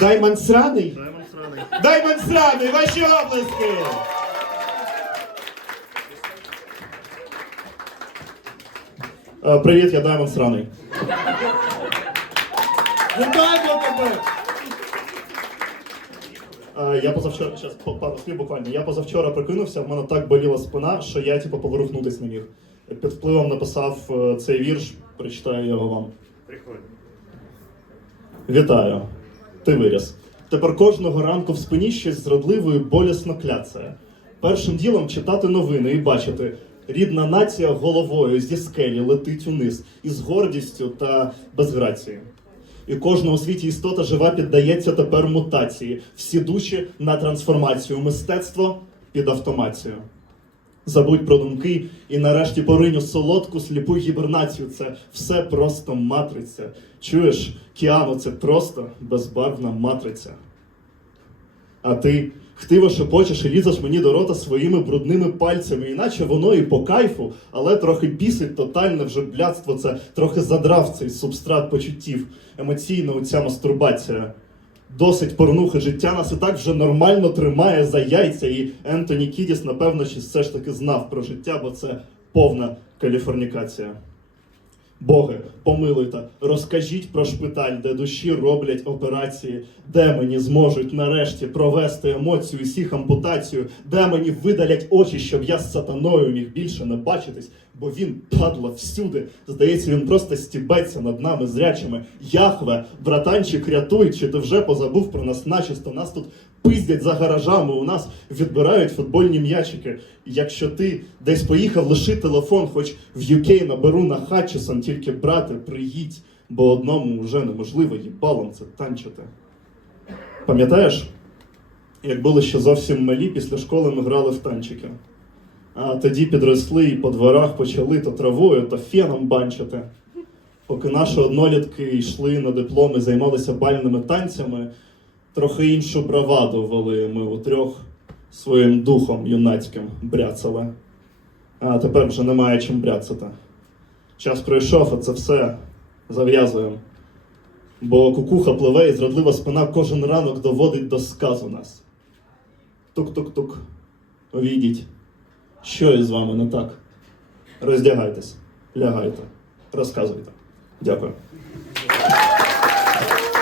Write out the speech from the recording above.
Даймонд сраний? Даймон сраний. Даймонд сраний, ваші облиски! Е, Привіт, я Даймонд сраний. Вітаємо тебе! Е, Я позавчора, щас, пару слів буквально. Я позавчора прокинувся, в мене так боліла спина, що я типу поворухнутись не міг. Під впливом написав е, цей вірш, прочитаю його вам. Приходь. Вітаю, ти виріс. Тепер кожного ранку в спині щось зрадливо і болісно кляцає. Першим ділом читати новини і бачити, рідна нація головою зі скелі летить униз із гордістю та безграцією. І кожна у світі істота жива піддається тепер мутації, всі душі на трансформацію, мистецтво під автомацію. Забудь про думки і нарешті поринь солодку сліпу гібернацію. Це все просто матриця. Чуєш, Кіану, це просто безбарвна матриця. А ти хтиво шепочеш і лізеш мені до рота своїми брудними пальцями, іначе воно і по кайфу, але трохи бісить тотальне вже блядство. Це трохи задрав цей субстрат почуттів, емоційна оця мастурбація. Досить порнухи життя нас і так вже нормально тримає за яйця. І Ентоні Кідіс, напевно, все ж таки знав про життя, бо це повна каліфорнікація. Боги, помилуйте, розкажіть про шпиталь, де душі роблять операції, де мені зможуть нарешті провести емоцію, всіх ампутацію, де мені видалять очі, щоб я з сатаною міг більше не бачитись, бо він падла всюди. Здається, він просто стібеться над нами зрячими. Яхве, братанчик, рятуй, чи ти вже позабув про нас начисто? Нас тут пиздять за гаражами, у нас відбирають футбольні м'ячики. Якщо ти десь поїхав, лиши телефон, хоч в UK наберу на Хатчесон, тільки брате, приїдь, бо одному вже неможливо їбалом це танчити. Пам'ятаєш, як були ще зовсім малі, після школи ми грали в танчики. А тоді підросли і по дворах почали то травою, то феном банчити. Поки наші однолітки йшли на дипломи, займалися бальними танцями, трохи іншу браваду вели ми у трьох своїм духом юнацьким бряцали. А тепер вже немає чим бряцати. Час пройшов, а це все зав'язуємо. Бо кукуха пливе і зрадлива спина кожен ранок доводить до сказу нас. Тук-тук-тук. Увійдіть. Що із вами не так? Роздягайтесь, лягайте, розказуйте. Дякую.